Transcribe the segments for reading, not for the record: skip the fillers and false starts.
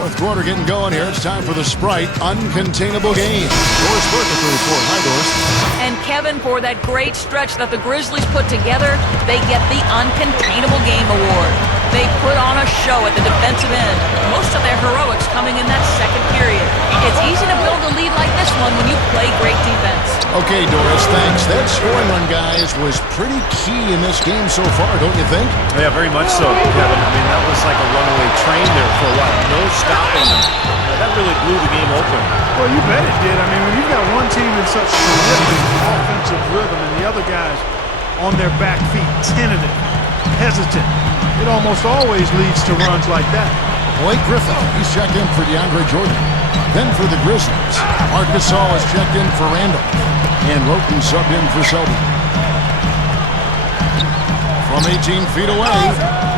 Fourth quarter getting going here. It's time for the Sprite Uncontainable Game. Doris Burke approved for it. Hi, Doris. And Kevin, for that great stretch that the Grizzlies put together, they get the Uncontainable Game Award. They put on a show at the defensive end, most of their heroics coming in that second period. It's easy to build a lead like this one when you play great defense. Okay, Doris, thanks. That scoring run, guys, was pretty key in this game so far, don't you think? Yeah, very much so, Kevin. I mean, that was like a runaway train there for a while. No stopping them. That really blew the game open. Well, you bet it did. I mean, when you've got one team in such terrific offensive rhythm and the other guys on their back feet, tentative, hesitant, it almost always leads to runs like that. Blake Griffin, he's checked in for DeAndre Jordan. Then for the Grizzlies, Marc Gasol has checked in for Randall. And Roten subbed in for Selby. From 18 feet away.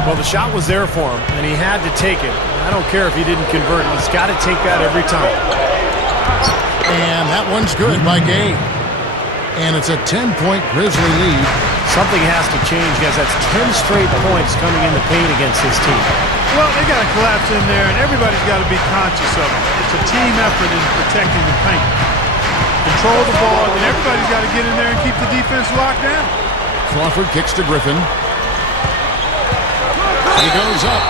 Well, the shot was there for him, and he had to take it. I don't care if he didn't convert. He's got to take that every time. And that one's good by Gay. And it's a 10-point Grizzly lead. Something has to change, guys. That's 10 straight points coming in the paint against his team. Well, they got to collapse in there, and everybody's got to be conscious of it. It's a team effort in protecting the paint. Control the ball, and everybody's got to get in there and keep the defense locked down. Crawford kicks to Griffin. He goes up.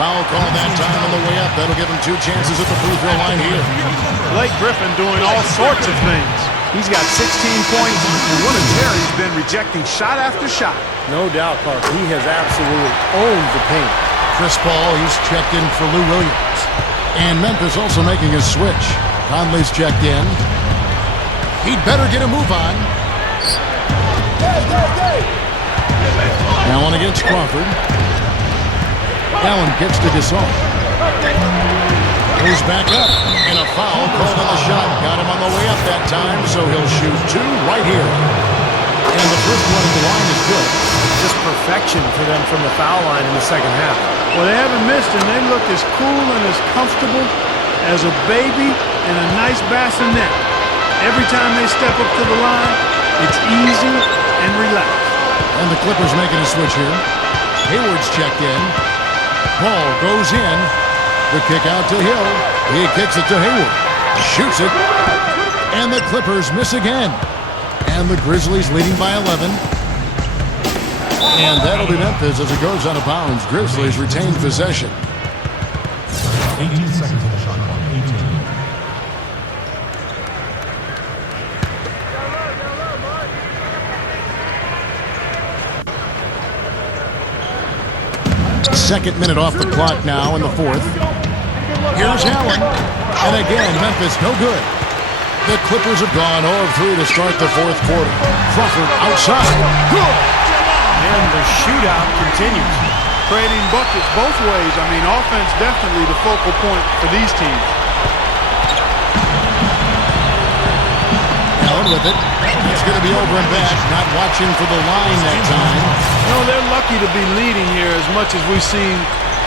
Foul call that time on the way up. That'll give him 2 chances at the free throw line here. Blake Griffin doing all sorts of things. He's got 16 points, and what a tear he's been rejecting shot after shot. No doubt, Clark. He has absolutely owned the paint. Chris Paul, he's checked in for Lou Williams. And Memphis also making his switch. Conley's checked in. He'd better get a move on. Allen against Crawford. Allen gets to Gasol. Goes back up, and a foul called on the shot. Got him on the way up that time, so he'll shoot 2 right here. And the first one at the line is good. Just perfection for them from the foul line in the second half. Well, they haven't missed, and they look as cool and as comfortable as a baby in a nice bassinet. Every time they step up to the line, it's easy and relaxed. And the Clippers making a switch here. Hayward's checked in. Paul goes in. The kick out to Hill. He kicks it to Hayward. Shoots it. And the Clippers miss again. And the Grizzlies leading by 11. And that'll be Memphis as it goes out of bounds. Grizzlies retain possession. 18 seconds on the shot clock. 18. Second minute off the clock now in the fourth. Here's Allen. And again, Memphis no good. The Clippers have gone 0 of 3 to start the fourth quarter. Crawford outside. Good. And the shootout continues. Trading buckets both ways. I mean, offense definitely the focal point for these teams. Allen with it. It's going to be over and back. Not watching for the line that time. No, they're lucky to be leading here as much as we've seen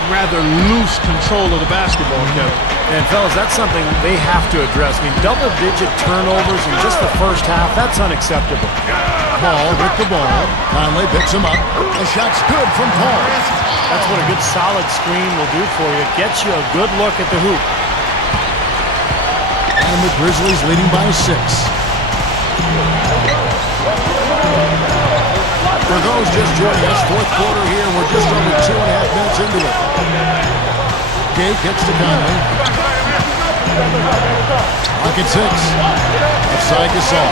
rather loose control of the basketball, Kevin. And, fellas, that's something they have to address. I mean, double-digit turnovers in just the first half, that's unacceptable. Paul with the ball. Conley picks him up. The shot's good from Paul. That's what a good solid screen will do for you. Gets you a good look at the hoop. And the Grizzlies leading by 6. For those just joining us, fourth quarter here. We're just over 2.5 minutes into it. Gay kicks to Conley. Lock at 6. Upside Gasol.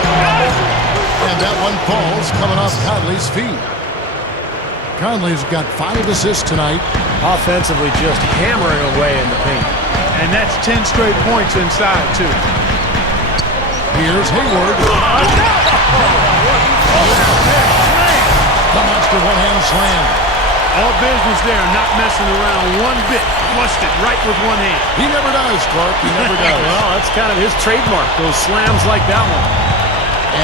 And that one falls coming off Conley's feet. Conley's got 5 assists tonight. Offensively just hammering away in the paint. And that's 10 straight points inside, too. Here's Hayward. The monster one-hand slam. All business there, not messing around one bit. Flushed it right with one hand. He never does, Clark. He never does. Well, that's kind of his trademark, those slams like that one.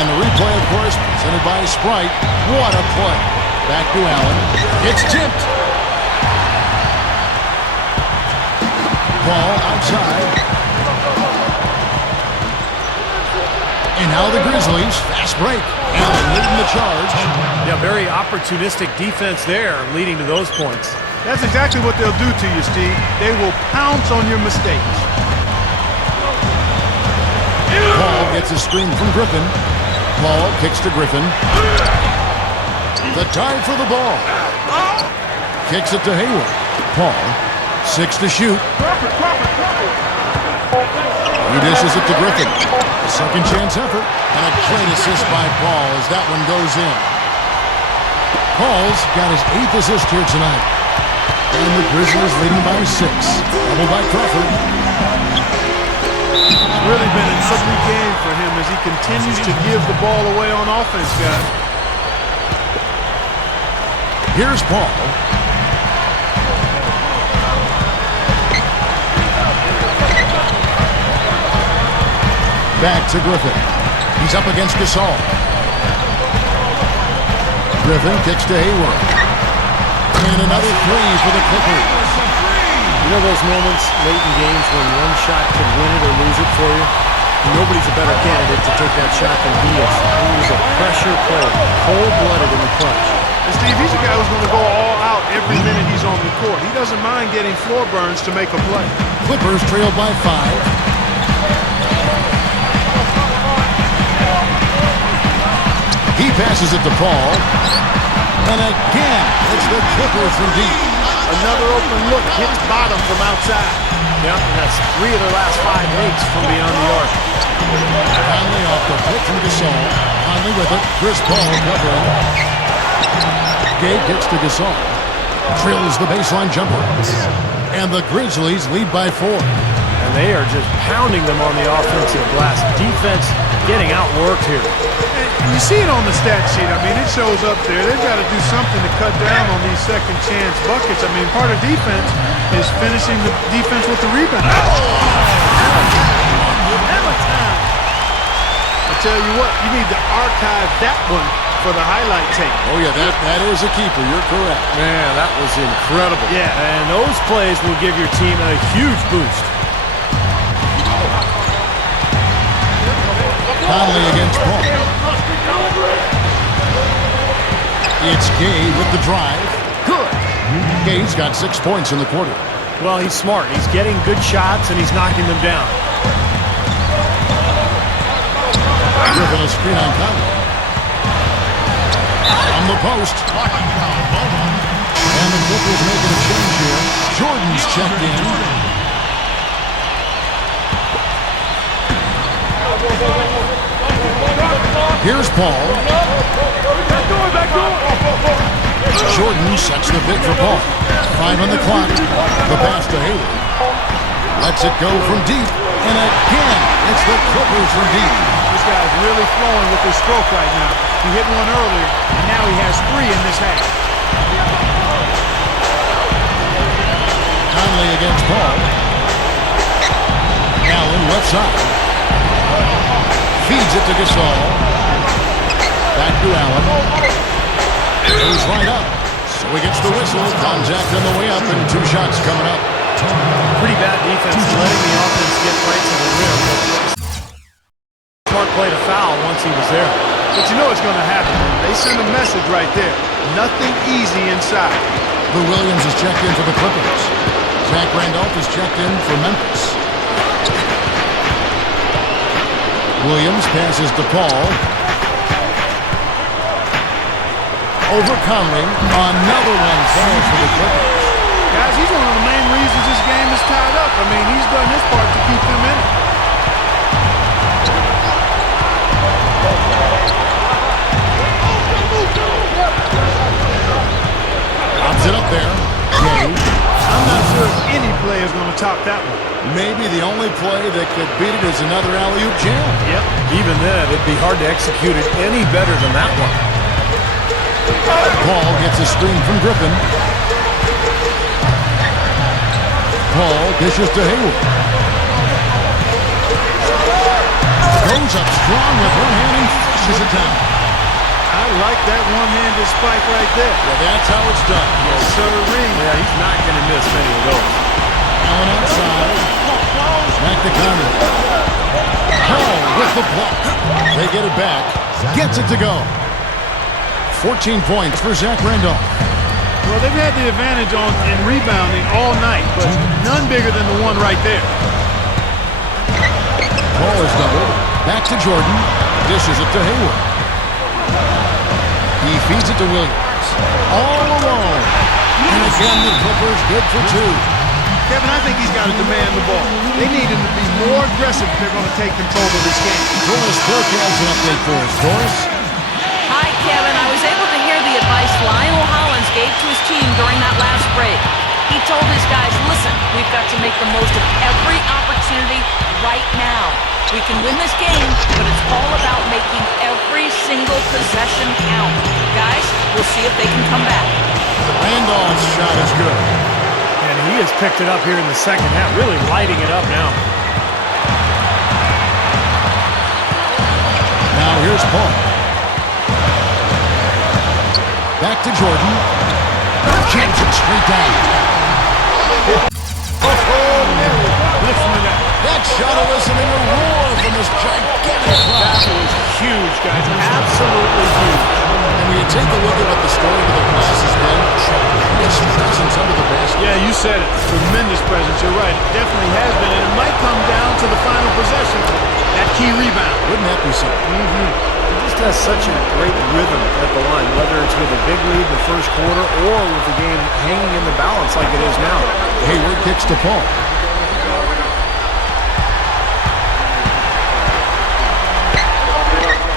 And the replay, of course, presented by Sprite. What a play. Back to Allen. It's tipped. Ball outside. And now the Grizzlies. Fast break. Allen leading the charge. Yeah, very opportunistic defense there, leading to those points. That's exactly what they'll do to you, Steve. They will pounce on your mistakes. Paul gets a screen from Griffin. Paul kicks to Griffin. The time for the ball. Kicks it to Hayward. Paul, 6 to shoot. He dishes it to Griffin. A second chance effort. And a great assist by Paul as that one goes in. Paul's got his 8th assist here tonight. And the Grizzlies leading by 6. Double by Crawford. It's really been an ugly game for him as he continues to give the ball away on offense, guys. Here's Paul. Back to Griffin. He's up against Gasol. Griffin kicks to Hayward. And another three for the Clippers. You know those moments late in games when one shot can win it or lose it for you? Nobody's a better candidate to take that shot than he is. He was a pressure player, cold-blooded in the clutch. And Steve, he's a guy who's going to go all out every minute he's on the court. He doesn't mind getting floor burns to make a play. Clippers trail by 5. He passes it to Paul. And again, it's the Clippers from deep. Another open look, hits bottom from outside. Yep, and that's 3 of their last 5 makes from beyond the arc. Conley off the pick from Gasol. Conley with it. Chris Paul covering. Gabe gets to Gasol. Drills the baseline jumper. And the Grizzlies lead by 4. And they are just pounding them on the offensive glass. Defense getting outworked here. You see it on the stat sheet. I mean, it shows up there. They've got to do something to cut down on these second chance buckets. I mean, part of defense is finishing the defense with the rebound. I tell you what, you need to archive that one for the highlight tape. Oh, yeah, that is a keeper. You're correct. Man, that was incredible. Yeah. And those plays will give your team a huge boost. Conley against Paul. It's Gay with the drive. Good. Gay's got 6 points in the quarter. Well, he's smart. He's getting good shots, and he's knocking them down. Griffin a screen on Conley. On the post. And the Clippers making a change here. Jordan's checked in. Here's Paul. Jordan sets the pick for Paul. 5 on the clock. The pass to Hayward. Lets it go from deep. And again, it's the Clippers from deep. This guy's really flowing with his stroke right now. He hit one earlier, and now he has 3 in this half. Conley against Paul. Allen left side. Feeds it to Gasol. Back to Allen. Goes right up. So he gets the whistle. Contact on the way up and 2 shots coming up. Pretty bad defense, letting the offense get right to the rim. Smart play to foul once he was there. But you know it's going to happen. They send a message right there. Nothing easy inside. Lou Williams is checked in for the Clippers. Zach Randolph is checked in for Memphis. Williams passes to Paul. Over Conley. Another one falls for the Clippers. Guys, he's one of the main reasons this game is tied up. I mean, he's done his part to keep them in it. Lobs it up there. Gay. I'm not sure if any play is going to top that one. Maybe the only play that could beat it is another alley-oop jam. Yep. Even then, it'd be hard to execute it any better than that one. Paul gets a screen from Griffin. Paul dishes to Hayward. Goes up strong with one hand and fishes it down. I like that one-handed spike right there. Well, that's how it's done. Yes, sirree. Yeah, he's not going to miss many of those. Allen outside. Back to Conley. Paul with the block. They get it back. Gets it to go. 14 points for Zach Randolph. Well, they've had the advantage in rebounding all night, but none bigger than the one right there. Ball is doubled. Back to Jordan. Dishes it to Hayward. He feeds it to Williams. All alone. And again, the Clippers good for two. Kevin, I think he's got to demand the ball. They need him to be more aggressive if they're going to take control of this game. Doris Burke has an update for us. Doris? Hi, Kevin. I was able to hear the advice Lionel Hollins gave to his team during that last break. He told his guys, listen, we've got to make the most of every opportunity right now. We can win this game, but it's all about making every single possession count. Guys, we'll see if they can come back. Randolph's shot is good. And he has picked it up here in the second half, really lighting it up now. Now here's Paul. Back to Jordan. Jams it straight down. Listen to that. That shot eliciting a roar from this gigantic crowd. That was huge, guys. Absolutely huge. And when you take a look at what the story of the class has been, tremendous presence under the basket. Yeah, you said it. Tremendous presence. You're right. It definitely has been, and it might come down to the final possession. That key rebound. Wouldn't that be something? He just has such a great rhythm at the line, whether it's with a big lead in the first quarter or with the game hanging in the balance like it is now. Hayward kicks to Paul.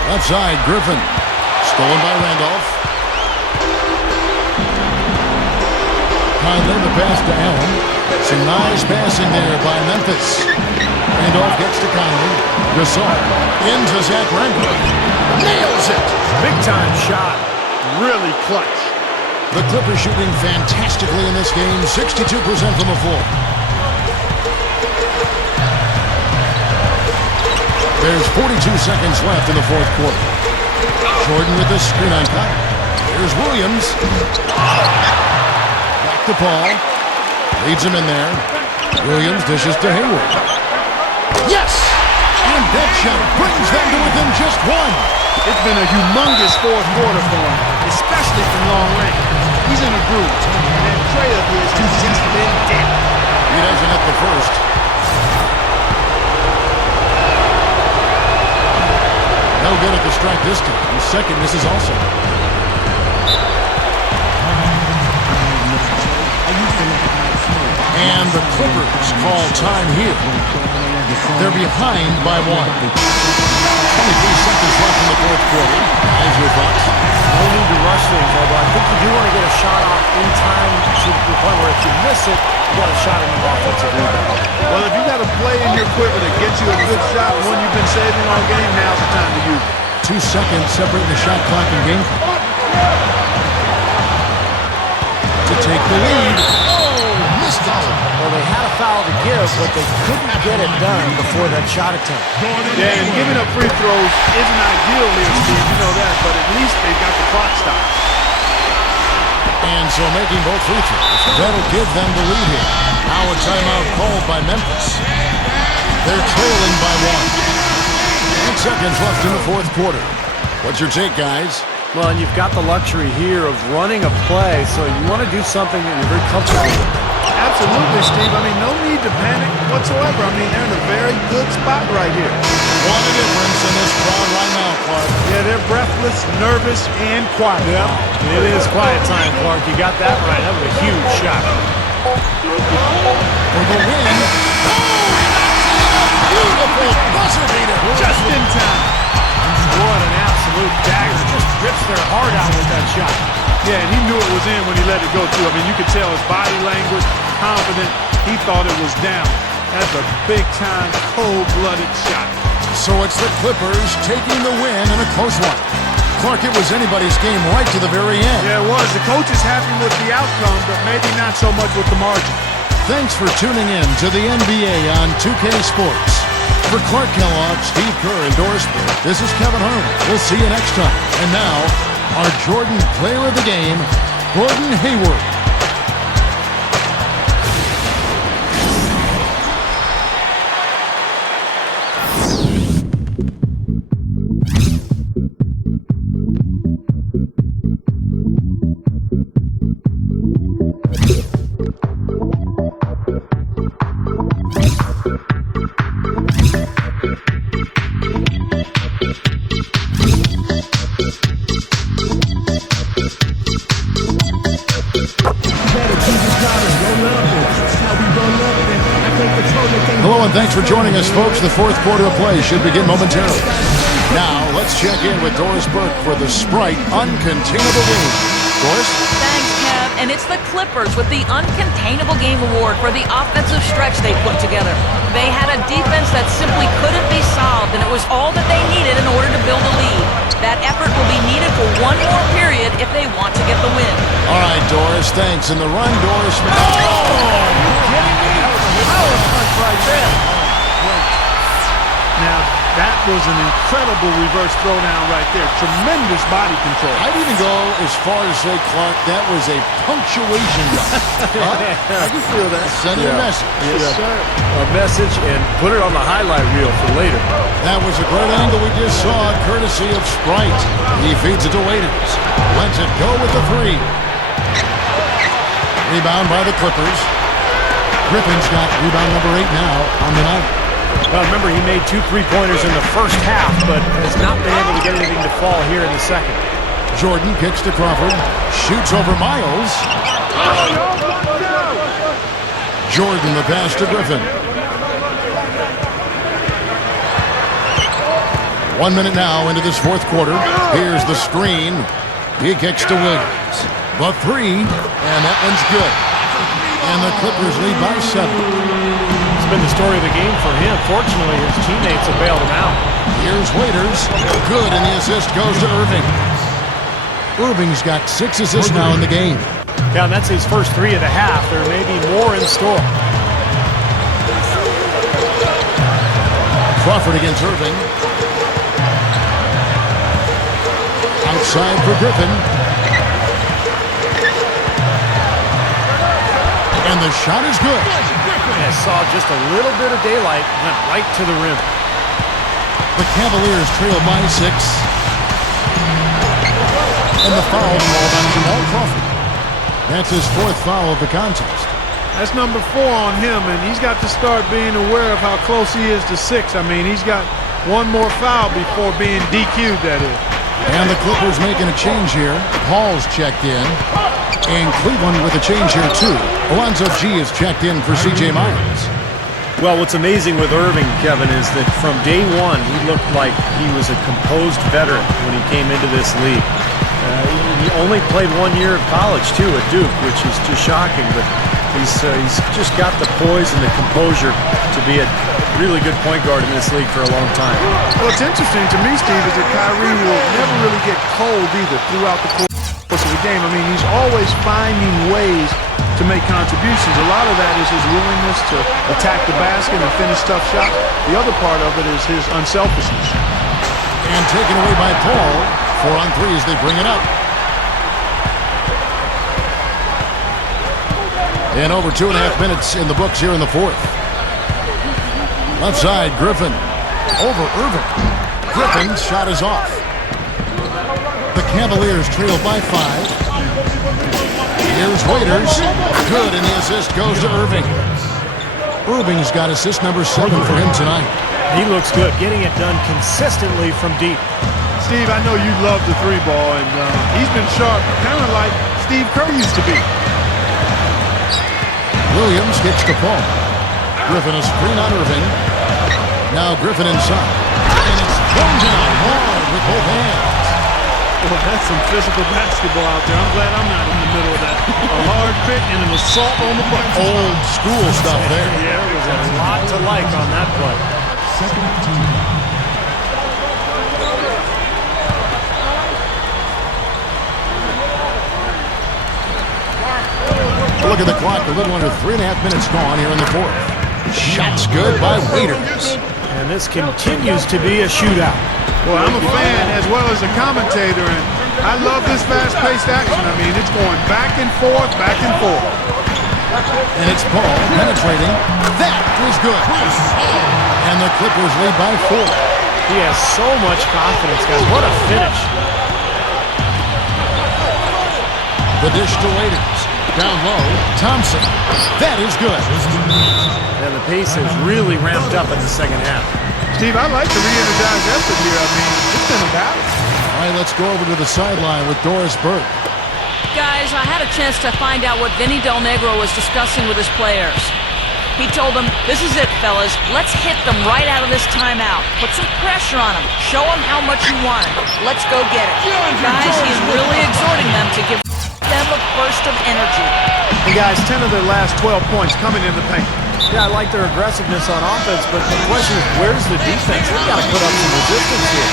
Left side, Griffin. Stolen by Randolph. Conley, the pass to Allen. Some nice passing there by Memphis. Randolph gets to Conley. Gasol into Zach Randolph. Nails it! Big-time shot. Really clutch. The Clippers shooting fantastically in this game. 62% from the floor. There's 42 seconds left in the fourth quarter. Jordan with the screen on top. Here's Williams. Back to Paul. Leads him in there. Williams dishes to Hayward. Yes! And that shot brings them to within just one. It's been a humongous fourth quarter for him, especially from long range. He's in a groove, and that trade of his has just been dead. He doesn't hit the first. No good at the strike this time. The second misses also. And the Clippers call time here. They're behind by one. 23 seconds left in the fourth quarter. As your thoughts? No need to rush things, although I think you do want to get a shot off in time to the point where if you miss it, you got a shot in the offensive rebound. Well, if you got a play in your quiver that gets you a good shot, one you've been saving all game, now's the time to use it. 2 seconds separating the shot clock and game clock. To take the lead. Oh, missed it. Well, they had a foul to give, but they couldn't get it done before that shot attempt. Yeah, and giving up free throws isn't ideal here, Steve. You know that, but at least they got the clock stopped. And so making both free throws, that'll give them the lead here. Now a timeout called by Memphis. They're trailing by 1. 8 seconds left in the fourth quarter. What's your take, guys? Well, and you've got the luxury here of running a play, so you want to do something that you're very comfortable with. Absolutely, Steve. I mean, no need to panic whatsoever. I mean, they're in a very good spot right here. What a difference in this crowd right now, Clark. Yeah, they're breathless, nervous, and quiet. Yep, it is quiet time, Clark. You got that right. That was a huge shot. For the win. Oh! Beautiful buzzer beater. Just in time. What an absolute dagger. Just rips their heart out with that shot. Yeah, and he knew it was in when he let it go, too. I mean, you could tell his body language, confident. He thought it was down. That's a big-time, cold-blooded shot. So it's the Clippers taking the win in a close one. Clark, it was anybody's game right to the very end. Yeah, it was. The coach is happy with the outcome, but maybe not so much with the margin. Thanks for tuning in to the NBA on 2K Sports. For Clark Kellogg, Steve Kerr, and Doris Burke, this is Kevin Harlan. We'll see you next time. And now, our Jordan Player of the Game, Gordon Hayward. Hello and thanks for joining us, folks. The fourth quarter of play should begin momentarily. Now, let's check in with Doris Burke for the Sprite Uncontainable Game. Doris? Thanks, Kev. And it's the Clippers with the Uncontainable Game Award for the offensive stretch they put together. They had a defense that simply couldn't be solved, and it was all that they needed in order to build a lead. That effort will be needed for one more period if they want to get the win. All right, Doris, thanks. In the run, Doris. Oh! Power punch right there. Now, that was an incredible reverse throwdown right there. Tremendous body control. I'd even go as far as say, Clark, that was a punctuation gun. I can feel that. Sending a message. Yes, sir. A message and put it on the highlight reel for later. That was a great angle we just saw, courtesy of Sprite. He feeds it to Waiters. Lets it go with the three. Rebound by the Clippers. Griffin's got rebound number 8 now on the night. Well, remember, he made 2 3-pointers in the first half, but has not been able to get anything to fall here in the second. Jordan kicks to Crawford. Shoots over Miles. Jordan the pass to Griffin. 1 minute now into this fourth quarter. Here's the screen. He kicks to Williams. The three, and that one's good. And the Clippers lead by 7. It's been the story of the game for him. Fortunately, his teammates have bailed him out. Here's Waiters. Good, and the assist goes to Irving. Irving's got 6 assists now in the game. Yeah, and that's his first 3 of the half. There may be more in store. Crawford against Irving. Outside for Griffin. And the shot is good. I saw just a little bit of daylight, went right to the rim. The Cavaliers trail by 6. And the foul called on Jamal Crawford. That's his 4th foul of the contest. That's number 4 on him, and he's got to start being aware of how close he is to 6. I mean, he's got one more foul before being DQ'd, that is. And the Clippers making a change here. Paul's checked in. And Cleveland with a change here, too. Alonzo G is checked in for C.J. Myers. Well, what's amazing with Irving, Kevin, is that from day one, he looked like he was a composed veteran when he came into this league. He only played 1 year of college, too, at Duke, which is just shocking. But he's just got the poise and the composure to be a really good point guard in this league for a long time. What's interesting to me, Steve, is that Kyrie will never really get cold either throughout the course of the game. I mean, he's always finding ways to make contributions. A lot of that is his willingness to attack the basket and finish tough shots. The other part of it is his unselfishness. And taken away by Paul. 4 on 3 as they bring it up. And over 2.5 minutes in the books here in the fourth. Left side, Griffin. Over Irving. Griffin's shot is off. The Cavaliers trail by 5. Here's Waiters. Good, and the assist goes to Irving. Irving's got assist number 7 for him tonight. He looks good, getting it done consistently from deep. Steve, I know you love the 3-ball, and he's been sharp, kind of like Steve Kerr used to be. Williams kicks to Paul. Griffin a screen on Irving. Now Griffin inside. And it's thrown down hard with both hands. Well, that's some physical basketball out there. I'm glad I'm not in the middle of that. A hard pick and an assault on the bucket. Old school stuff there. Yeah, there was a lot to like on that play. Second team. Look at the clock. A little under 3.5 minutes gone here in the fourth. Shots good by Waiters. And this continues to be a shootout. Well, I'm a fan as well as a commentator, and I love this fast-paced action. I mean, it's going back and forth, back and forth. And it's Paul penetrating. That was good. And the Clippers lead by 4. He has so much confidence, guys. What a finish. The dish to Waiters. Down low, Thompson. That is good. And the pace has really ramped up in the second half. Steve, I like the re-energized effort here. I mean, it's been a battle. All right, let's go over to the sideline with Doris Burke. Guys, I had a chance to find out what Vinny Del Negro was discussing with his players. He told them, this is it, fellas. Let's hit them right out of this timeout. Put some pressure on them. Show them how much you want it. Let's go get it. Guys, he's really exhorting them to give them a burst of energy. And guys, 10 of their last 12 points coming in the paint. Yeah, I like their aggressiveness on offense, but the question is, where's the defense? They've got to put up some resistance here.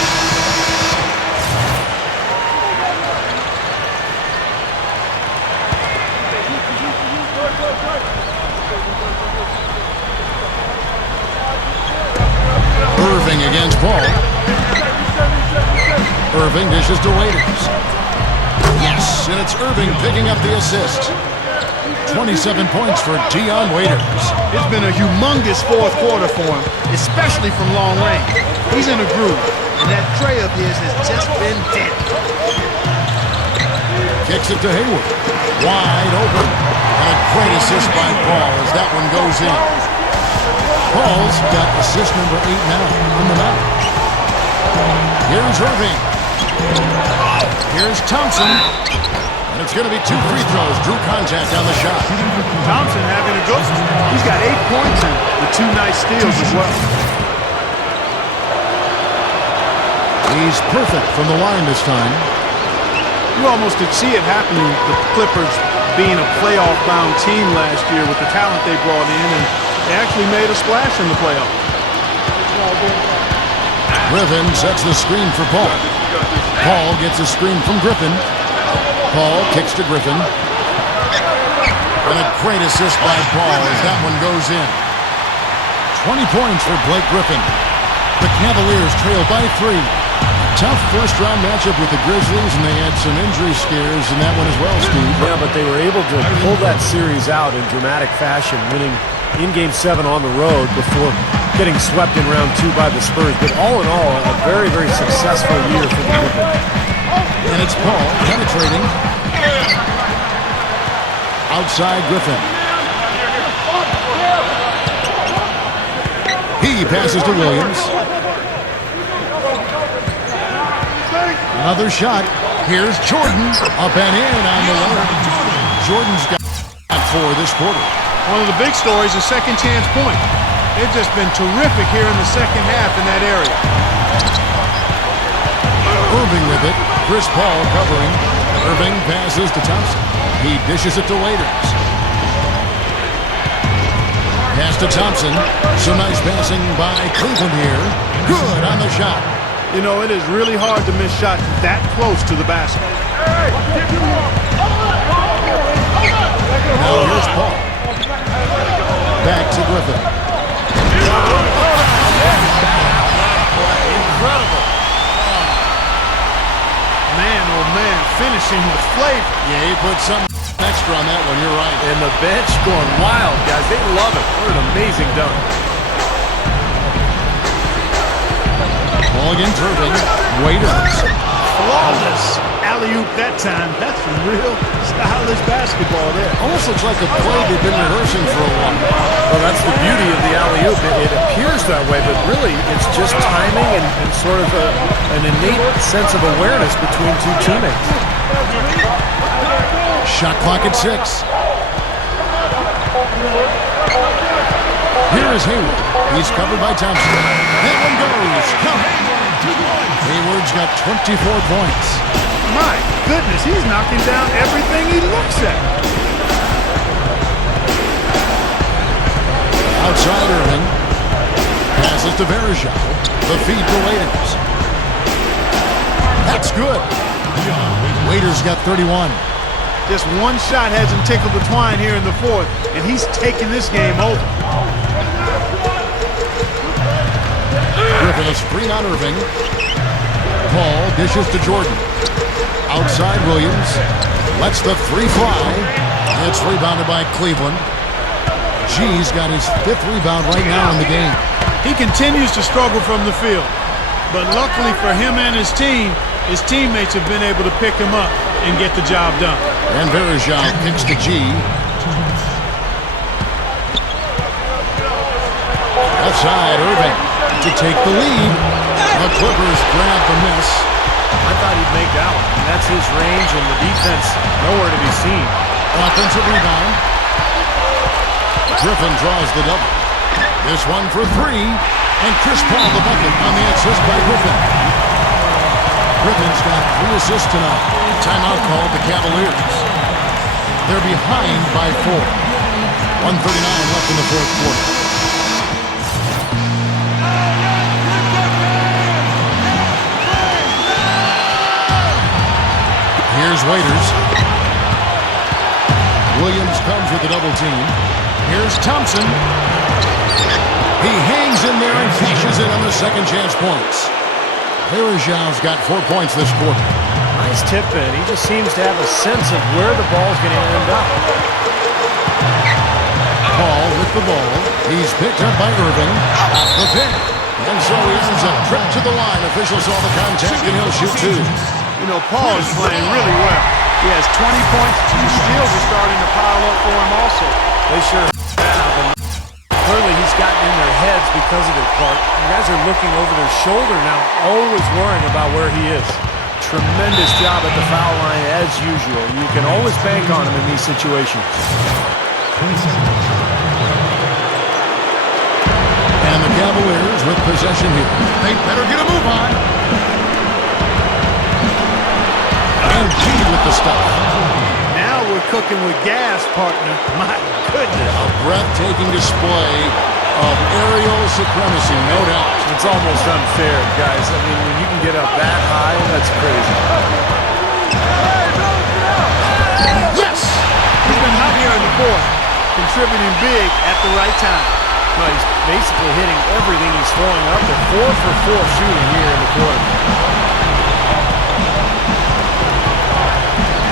Irving against Paul. Irving dishes to Waiters. Yes, and it's Irving picking up the assist. 27 points for Dion Waiters. It's been a humongous fourth quarter for him, especially from long range. He's in a groove, and that tray of his has just been dead. Kicks it to Hayward. Wide open. And a great assist by Paul as that one goes in. Paul's got assist number 8 now on the night. Here's Irving. Here's Thompson. And it's going to be 2 free throws. Drew contact on the shot. Thompson having a good one. He's got 8 points and the 2 nice steals as well. He's perfect from the line this time. You almost could see it happening, the Clippers being a playoff-bound team last year with the talent they brought in, and they actually made a splash in the playoffs. Griffin sets the screen for Paul. Paul gets a screen from Griffin. Paul kicks to Griffin. And a great assist by Paul as that one goes in. 20 points for Blake Griffin. The Cavaliers trail by 3. Tough first-round matchup with the Grizzlies, and they had some injury scares in that one as well, Steve. Yeah, but they were able to pull that series out in dramatic fashion, winning in Game 7 on the road before getting swept in round 2 by the Spurs. But all in all, a very, very successful year for the Clippers. And it's Paul penetrating. Outside Griffin. He passes to Williams. Another shot. Here's Jordan. Up and in on the way. Jordan's got 4 this quarter. One of the big stories is second chance point. They've just been terrific here in the second half in that area. Irving with it. Chris Paul covering. Irving passes to Thompson. He dishes it to Waiters. Pass to Thompson. Some nice passing by Cleveland here. Good on the shot. You know, it is really hard to miss shots that close to the basket. Now here's Paul. Back to Griffin. Incredible. Man, oh man, finishing with flavor. Yeah, he put some extra on that one, you're right. And the bench going wild, guys. They love it. What an amazing dunk. Ball against Irving. Waiters. Flawless alley-oop that time. That's some real stylish basketball there. Almost looks like a play they've been rehearsing for a while. Well, that's the beauty of the alley-oop. It appears that way, but really it's just timing and sort of an innate sense of awareness between 2 teammates. Shot clock at 6. Here is Hayward. He's covered by Thompson. That one goes. Count. Hayward's got 24 points. My goodness, he's knocking down everything he looks at. Outside Irving. Passes to Verjao. The feed to Waiters. That's good. Waiters got 31. Just one shot hasn't tickled the twine here in the fourth, and he's taking this game over. Griffin is free on Irving. Paul dishes to Jordan. Outside Williams. Lets the 3 fly. It's rebounded by Cleveland. G's got his 5th rebound right now in the game. He continues to struggle from the field, but luckily for him and his team, his teammates have been able to pick him up. and get the job done. And Bergeron kicks to G. Left side, Irving to take the lead. The Clippers grab the miss. I thought he'd make that one. And that's his range, and the defense nowhere to be seen. Offensive rebound. Griffin draws the double. This one for three. And Chris Paul the bucket on the assist by Griffin. Griffin's got 3 assists tonight. Timeout called the Cavaliers. They're behind by 4. 1:39 left in the fourth quarter. Here's Waiters. Williams comes with the double team. Here's Thompson. He hangs in there and cashes in on the second chance points. Bergeron's got 4 points this quarter. Nice tip in. He just seems to have a sense of where the ball's going to end up. Paul with the ball. He's picked up by Irving. Off the pick. And so he earns a trip to the line. Officials saw the contact and he'll shoot 2. You know, Paul is playing really well. He has 20 points. Steals are starting to pile up for him also. They sure have. And clearly he's gotten in their heads because of it, Clark. You guys are looking over their shoulder now, always worrying about where he is. Tremendous job at the foul line as usual. You can always bank on him in these situations. 20 seconds. And the Cavaliers with possession here. They better get a move on. And G with the stuff. Now we're cooking with gas, partner. My goodness. A breathtaking display of aerial supremacy, no doubt. It's almost unfair, guys. I mean, when you can get up that high, that's crazy. Yes! He's been hot here in the fourth, contributing big at the right time. No, he's basically hitting everything he's throwing up. They're 4 for 4 shooting here in the quarter.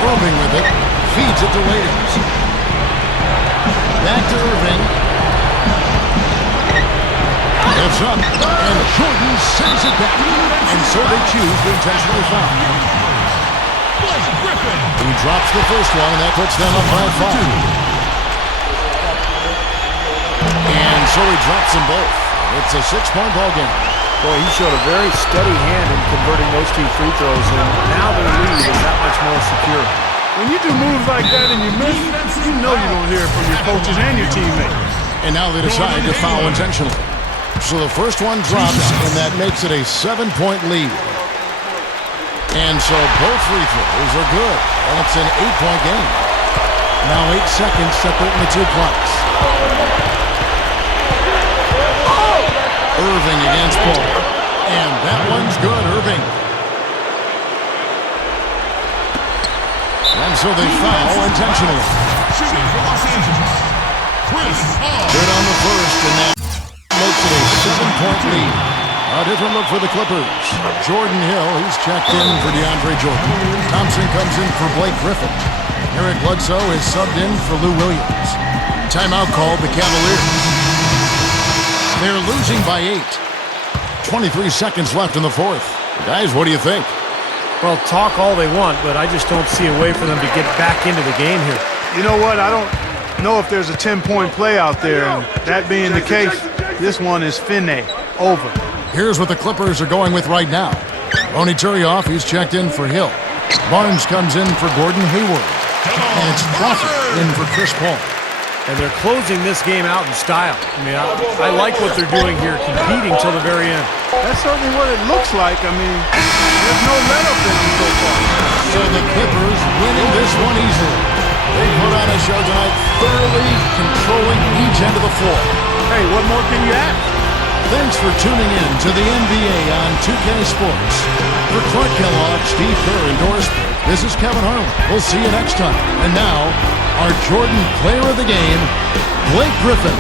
Irving with it. Feeds it to Waiters. Back to Irving. It's up. And Jordan sends it back. And so they choose to intentionally foul. He drops the first one, and that puts them up by 5. And so he drops them both. It's a 6-point ball game. Boy, he showed a very steady hand in converting those 2 free throws, and now their lead is that much more secure. When you do moves like that and you miss, you know you're going to hear it from your coaches and your teammates. And now they decide to foul intentionally. So the first one drops, and that makes it a 7-point lead. And so both free throws are good, and it's an 8-point game. Now 8 seconds separating the 2 clocks. Irving against Paul. And that one's good, Irving. And so they foul intentionally. Shooting for Los Angeles. Chris Paul. Good on the first, and that makes it a 7-point lead. A different look for the Clippers. Jordan Hill, he's checked in for DeAndre Jordan. Thompson comes in for Blake Griffin. Eric Bledsoe is subbed in for Lou Williams. Timeout called the Cavaliers. They're losing by 8. 23 seconds left in the fourth. Guys, what do you think? Well, talk all they want, but I just don't see a way for them to get back into the game here. You know what? I don't know if there's a 10-point play out there, and that being the case, this one is finne, over. Here's what the Clippers are going with right now. Ronny Turioff, he's checked in for Hill. Barnes comes in for Gordon Hayward. And it's Crawford in for Chris Paul. And they're closing this game out in style. I mean, I like what they're doing here, competing till the very end. That's certainly what it looks like. I mean, there's no let-up in them so far. So the Clippers winning this one easily. They put on a show tonight, thoroughly controlling each end of the floor. Hey, what more can you ask? Thanks for tuning in to the NBA on 2K Sports. For Clark Kellogg, Steve Kerr, and Doris Burke, this is Kevin Harlan. We'll see you next time. And now, our Jordan Player of the Game, Blake Griffin.